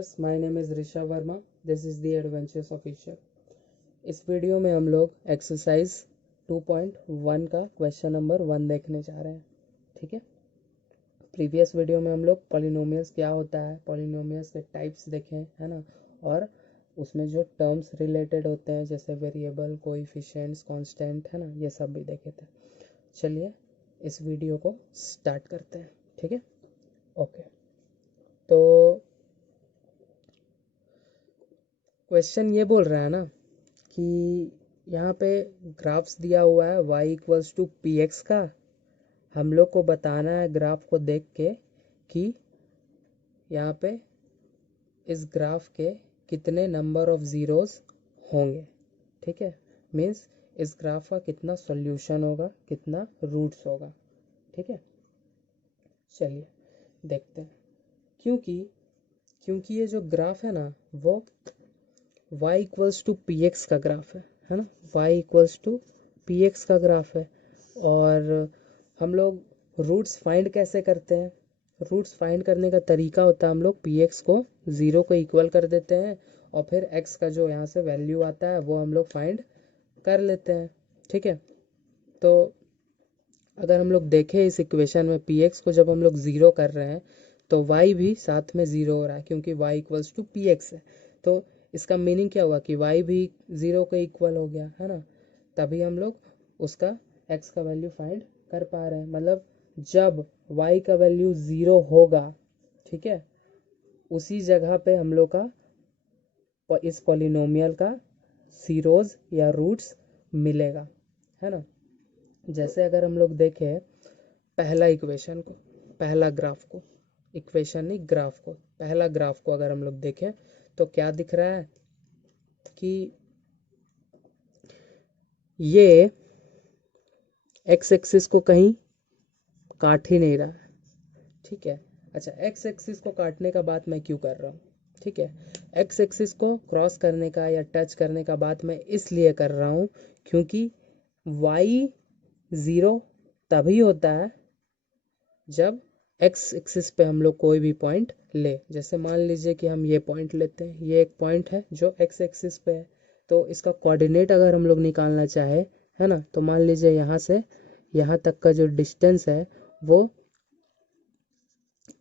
Viewers, my name is Rishabh Verma, this is the adventures official. इस video में हम लोग एक्सरसाइज 2.1 का क्वेश्चन नंबर 1 देखने जा रहे हैं। ठीक है, प्रीवियस वीडियो में हम लोग पॉलिनोमियल्स क्या होता है, पॉलिनोमियल्स के टाइप्स देखे है ना, और उसमें जो टर्म्स रिलेटेड होते हैं जैसे वेरिएबल, कोएफिशिएंट्स, कांस्टेंट है ना, ये सब भी देखे थे। चलिए इस वीडियो को स्टार्ट करते हैं। ठीक है, ओके। तो क्वेश्चन ये बोल रहा है ना कि यहाँ पे ग्राफ्स दिया हुआ है y equals to p x का। हम लोग को बताना है ग्राफ को देख के कि यहाँ पे इस ग्राफ के कितने नंबर ऑफ ज़ीरोज़ होंगे। ठीक है, मीन्स इस ग्राफ का कितना सॉल्यूशन होगा, कितना रूट्स होगा। ठीक है, चलिए देखते हैं। क्योंकि ये जो ग्राफ है ना वो y equals to p x का ग्राफ है ना, y equals to p x का ग्राफ है। और हम लोग रूट्स फाइंड कैसे करते हैं? रूट्स फाइंड करने का तरीका होता है, हम लोग पी एक्स को 0 को इक्वल कर देते हैं और फिर x का जो यहाँ से वैल्यू आता है वो हम लोग फाइंड कर लेते हैं। ठीक है, तो अगर हम लोग देखें इस इक्वेशन में पी एक्स को जब हम लोग 0 कर रहे हैं तो y भी साथ में 0 हो रहा है क्योंकि y equals to p x है। तो इसका मीनिंग क्या हुआ कि y भी 0 के इक्वल हो गया है ना, तभी हम लोग उसका x का वैल्यू फाइंड कर पा रहे हैं। मतलब जब y का वैल्यू 0 होगा, ठीक है, उसी जगह पे हम लोग का इस पॉलिनोमियल का ज़ीरोज़ या रूट्स मिलेगा, है ना। जैसे अगर हम लोग देखें पहला इक्वेशन को, पहला ग्राफ को, इक्वेशन नहीं ग्राफ को, पहला ग्राफ को अगर हम लोग देखें तो क्या दिख रहा है कि ये एक्स एक्सिस को कहीं काट ही नहीं रहा है। ठीक है, अच्छा, एक्स एक्सिस को काटने का बात मैं क्यों कर रहा हूँ? ठीक है, एक्स एक्सिस को क्रॉस करने का या टच करने का बात मैं इसलिए कर रहा हूँ क्योंकि y 0 तभी होता है जब एक्स एक्सिस पे हम लोग कोई भी पॉइंट ले। जैसे मान लीजिए कि हम ये पॉइंट लेते हैं, ये एक पॉइंट है जो एक्स एक्सिस पे है, तो इसका कोऑर्डिनेट अगर हम लोग निकालना चाहे, है ना, तो मान लीजिए यहाँ से यहाँ तक का जो डिस्टेंस है वो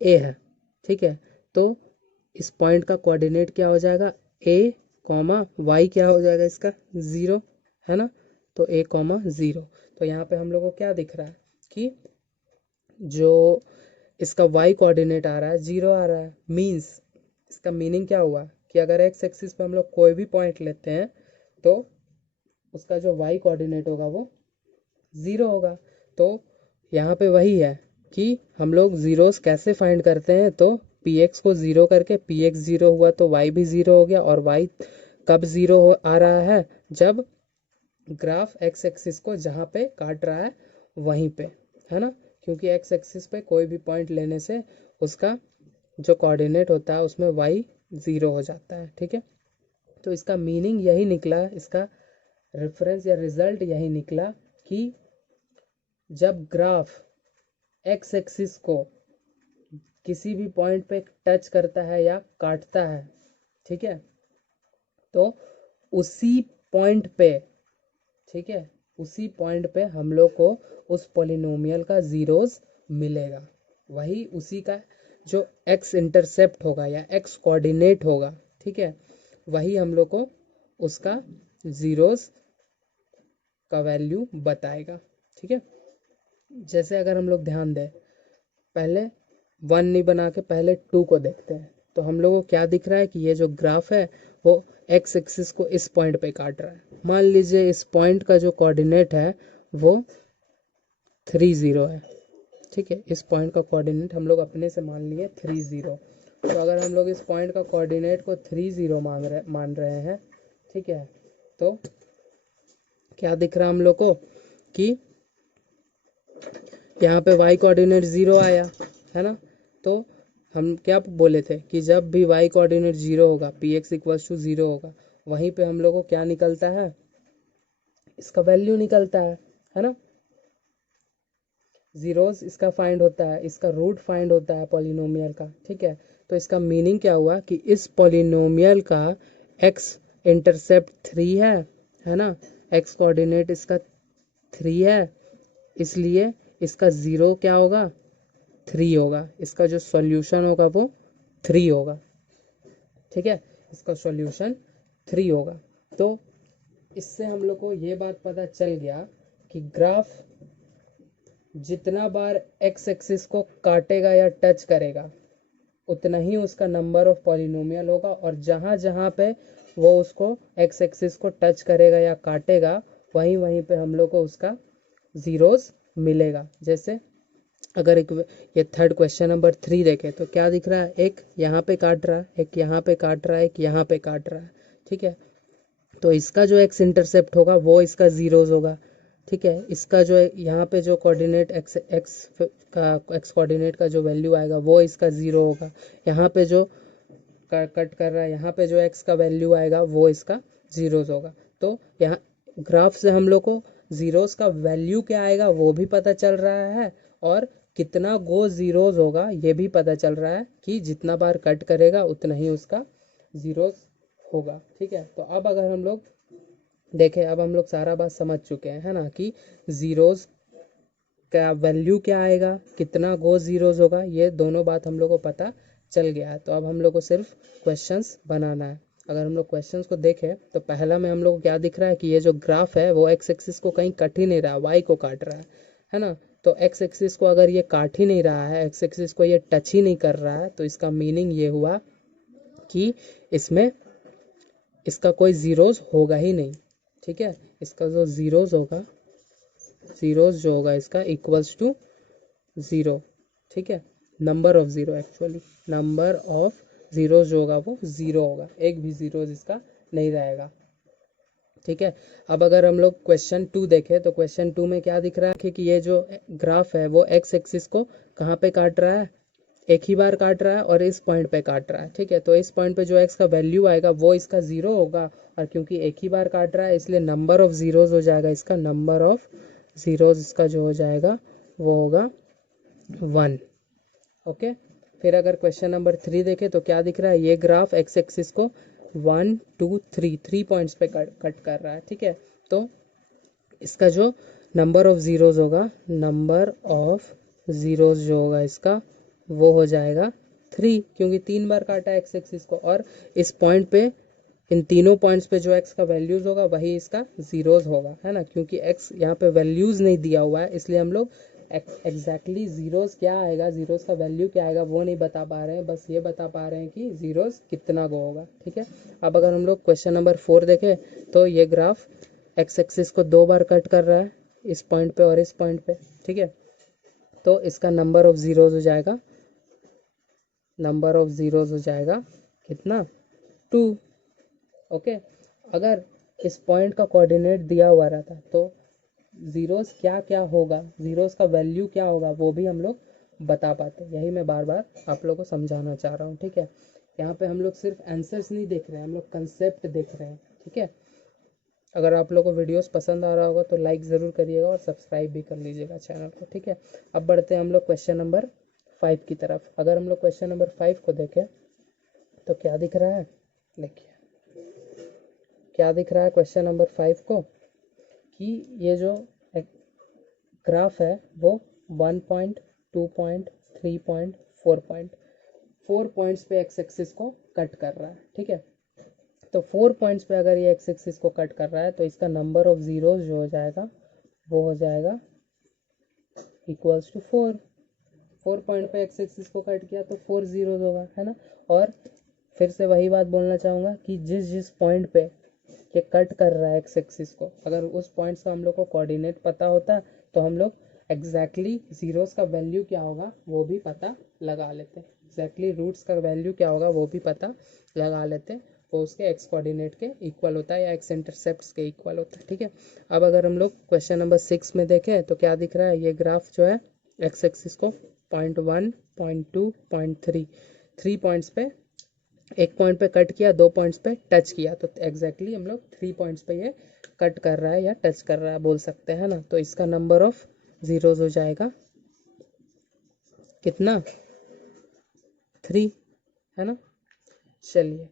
ए है। ठीक है, तो इस पॉइंट का कोऑर्डिनेट क्या हो जाएगा, ए कॉमा वाई क्या हो जाएगा इसका 0, है ना, तो ए कॉमा 0। तो यहाँ पे हम लोग को क्या दिख रहा है कि जो इसका y कोऑर्डिनेट आ रहा है 0 आ रहा है। मीन्स इसका मीनिंग क्या हुआ कि अगर x एक्सिस पे हम लोग कोई भी पॉइंट लेते हैं तो उसका जो y कोऑर्डिनेट होगा वो 0 होगा। तो यहाँ पे वही है कि हम लोग ज़ीरोस कैसे फाइंड करते हैं, तो px को 0 करके px 0 हुआ तो y भी 0 हो गया। और y कब 0 आ रहा है, जब ग्राफ x एक्सिस को जहाँ पे काट रहा है वहीं पे, है ना, क्योंकि x एक्सिस पे कोई भी पॉइंट लेने से उसका जो कोऑर्डिनेट होता है उसमें y 0 हो जाता है। ठीक है, तो इसका मीनिंग यही निकला, इसका रेफरेंस या रिजल्ट यही निकला कि जब ग्राफ x एक्सिस को किसी भी पॉइंट पे टच करता है या काटता है, ठीक है, तो उसी पॉइंट पे, ठीक है, उसी पॉइंट पे हम लोग को उस पॉलिनोमियल का ज़ीरोज़ मिलेगा। वही उसी का जो x इंटरसेप्ट होगा या x कोऑर्डिनेट होगा, ठीक है, वही हम लोग को उसका ज़ीरोज़ का वैल्यू बताएगा। ठीक है, जैसे अगर हम लोग ध्यान दें, पहले 1 नहीं बना के पहले 2 को देखते हैं, तो हम लोगों को क्या दिख रहा है कि ये जो ग्राफ है वो x एक्सिस को इस पॉइंट पे काट रहा है। मान लीजिए इस पॉइंट का जो कोऑर्डिनेट है वो 3 0 है। ठीक है, इस पॉइंट का कोऑर्डिनेट हम लोग अपने से मान लिए 3 0। तो अगर हम लोग इस पॉइंट का कोऑर्डिनेट को 3 0 मान रहे हैं, ठीक है, तो क्या दिख रहा है हम लोग को कि यहाँ पे y कोऑर्डिनेट 0 आया, है ना। तो हम क्या बोले थे कि जब भी y कोऑर्डिनेट 0 होगा पी एक्स इक्वल्स टू 0 होगा, वहीं पे हम लोग को क्या निकलता है, इसका वैल्यू निकलता है ना। ज़ीरोज़ इसका फाइंड होता है, इसका रूट फाइंड होता है पॉलिनोमियल का। ठीक है, तो इसका मीनिंग क्या हुआ कि इस पॉलिनोमियल का एक्स इंटरसेप्ट 3 है ना, एक्स कोऑर्डिनेट इसका 3 है, इसलिए इसका ज़ीरो क्या होगा, 3 होगा। इसका जो सॉल्यूशन होगा वो 3 होगा। ठीक है, इसका सॉल्यूशन 3 होगा। तो इससे हम लोग को ये बात पता चल गया कि ग्राफ जितना बार एक्स एक्सिस को काटेगा या टच करेगा उतना ही उसका नंबर ऑफ पॉलिनोमियल होगा, और जहाँ जहाँ पे वो उसको एक्स एक्सिस को टच करेगा या काटेगा वहीं वहीं पे हम लोग को उसका ज़ीरोज़ मिलेगा। जैसे अगर एक ये थर्ड क्वेश्चन नंबर 3 देखें तो क्या दिख रहा है, एक यहाँ पे काट रहा है, एक यहाँ पे काट रहा है, एक यहाँ पे काट रहा है। ठीक है, तो इसका जो एक्स इंटरसेप्ट होगा वो इसका ज़ीरोज़ होगा। ठीक है, इसका जो यहाँ पे जो कोऑर्डिनेट एक्स कोऑर्डिनेट का जो वैल्यू आएगा वो इसका ज़ीरो होगा। यहाँ पे जो कट कर रहा है यहाँ पे जो एक्स का वैल्यू आएगा वो इसका ज़ीरोज़ होगा। तो यहाँ ग्राफ से हम लोग को ज़ीरोज़ का वैल्यू क्या आएगा वो भी पता चल रहा है, और कितना गो ज़ीरोज़ होगा ये भी पता चल रहा है कि जितना बार कट करेगा उतना ही उसका ज़ीरोज़ होगा। ठीक है, तो अब अगर हम लोग देखें, अब हम लोग सारा बात समझ चुके हैं, है ना, कि ज़ीरोज़ का वैल्यू क्या आएगा, कितना गो ज़ीरोज़ होगा, ये दोनों बात हम लोग को पता चल गया है। तो अब हम लोग को सिर्फ क्वेश्चंस बनाना है। अगर हम लोग क्वेश्चंस को देखें तो पहला में हम लोग को क्या दिख रहा है कि ये जो ग्राफ है वो एक्स एक्सिस को कहीं कट ही नहीं रहा, वाई को काट रहा है ना। तो एक्स एक्सिस को अगर ये काट ही नहीं रहा है, एक्स एक्सिस को ये टच ही नहीं कर रहा है, तो इसका मीनिंग ये हुआ कि इसमें इसका कोई ज़ीरोज़ होगा ही नहीं। ठीक है, इसका जो ज़ीरोज़ होगा, ज़ीरोज़ जो होगा इसका इक्वल्स टू ज़ीरो। ठीक है, number of zero, actually number of zeros जो होगा वो ज़ीरो होगा, एक भी ज़ीरोज़ इसका नहीं रहेगा। ठीक है, अब अगर हम लोग क्वेश्चन 2 देखें तो क्वेश्चन 2 में क्या दिख रहा है कि ये जो ग्राफ है वो एक्स एक्सिस को कहाँ पे काट रहा है, एक ही बार काट रहा है और इस पॉइंट पे काट रहा है। ठीक है, तो इस पॉइंट पे जो एक्स का वैल्यू आएगा वो इसका ज़ीरो होगा, और क्योंकि एक ही बार काट रहा है इसलिए नंबर ऑफ ज़ीरोज़ हो जाएगा इसका, नंबर ऑफ ज़ीरोज़ इसका जो हो जाएगा वो होगा 1। ओके, फिर अगर क्वेश्चन नंबर 3 देखें तो क्या दिख रहा है, ये ग्राफ एक्स एक्सिस को 1 2 3 पॉइंट्स पे कट कर रहा है। ठीक है, तो इसका जो नंबर ऑफ ज़ीरोज़ होगा, नंबर ऑफ ज़ीरोज़ जो होगा इसका वो हो जाएगा 3, क्योंकि 3 बार काटा एक्स एक्सिस को, और इस पॉइंट पे इन तीनों पॉइंट्स पे जो एक्स का वैल्यूज़ होगा वही इसका ज़ीरोज़ होगा, है ना। क्योंकि एक्स यहाँ पे वैल्यूज़ नहीं दिया हुआ है इसलिए हम लोग एग्जैक्टली ज़ीरोज़ क्या आएगा, ज़ीरोज़ का वैल्यू क्या आएगा वो नहीं बता पा रहे हैं, बस ये बता पा रहे हैं कि ज़ीरोज़ कितना गो होगा। ठीक है, अब अगर हम लोग क्वेश्चन नंबर 4 देखें तो ये ग्राफ एक्स एक्सिस को 2 बार कट कर रहा है, इस पॉइंट पे और इस पॉइंट पे। ठीक है, तो इसका नंबर ऑफ ज़ीरोज़ हो जाएगा, नंबर ऑफ ज़ीरोज़ हो जाएगा कितना, 2। ओके, अगर इस पॉइंट का कोऑर्डिनेट दिया हुआ रहता तो ज़ीरोज़ क्या क्या होगा, ज़ीरोज़ का वैल्यू क्या होगा वो भी हम लोग बता पाते। यही मैं बार बार आप लोगों को समझाना चाह रहा हूँ। ठीक है, यहाँ पे हम लोग सिर्फ आंसर्स नहीं देख रहे हैं, हम लोग कंसेप्ट देख रहे हैं। ठीक है, अगर आप लोगों को वीडियोस पसंद आ रहा होगा तो लाइक ज़रूर करिएगा और सब्सक्राइब भी कर लीजिएगा चैनल को। ठीक है, अब बढ़ते हैं हम लोग क्वेश्चन नंबर 5 की तरफ। अगर हम लोग क्वेश्चन नंबर 5 को देखें तो क्या दिख रहा है, देखिए क्या दिख रहा है क्वेश्चन नंबर 5 को, कि ये जो ग्राफ है वो 1 पॉइंट 2 पॉइंट 3 पॉइंट 4 पॉइंट्स पे एक्स एक्सिस को कट कर रहा है। ठीक है, तो 4 पॉइंट्स पे अगर ये एक्स एक्सिस को कट कर रहा है तो इसका नंबर ऑफ ज़ीरोज़ जो हो जाएगा वो हो जाएगा इक्वल्स टू 4 पॉइंट पे एक्स एक्सिस को कट किया तो 4 ज़ीरोज़ होगा, है ना। और फिर से वही बात बोलना चाहूँगा कि जिस जिस पॉइंट पे ये कट कर रहा है एक्स एक्सिस को, अगर उस पॉइंट का हम लोग को कोऑर्डिनेट पता होता तो हम लोग एग्जैक्टली ज़ीरोज़ का वैल्यू क्या होगा वो भी पता लगा लेते, एग्जैक्टली रूट्स का वैल्यू क्या होगा वो भी पता लगा लेते, वो उसके एक्स कोऑर्डिनेट के इक्वल होता है या एक्स इंटरसेप्ट्स के इक्वल होता है। ठीक है, अब अगर हम लोग क्वेश्चन नंबर 6 में देखें तो क्या दिख रहा है, ये ग्राफ जो है एक्स एक्सिस को 0.1 0.2 0.3 3 पॉइंट्स पे, एक पॉइंट पे कट किया, 2 पॉइंट्स पे टच किया, तो एग्जैक्टली हम लोग 3 पॉइंट्स पे ये कट कर रहा है या टच कर रहा है बोल सकते हैं ना। तो इसका नंबर ऑफ ज़ीरोज़ हो जाएगा कितना, 3। है ना। चलिए,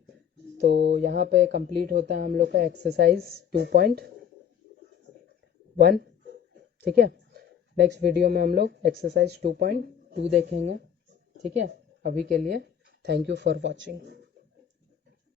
तो यहाँ पे कंप्लीट होता है हम लोग का एक्सरसाइज 2.1। ठीक है, नेक्स्ट वीडियो में हम लोग एक्सरसाइज 2.2 देखेंगे। ठीक है, अभी के लिए थैंक यू फॉर वॉचिंग।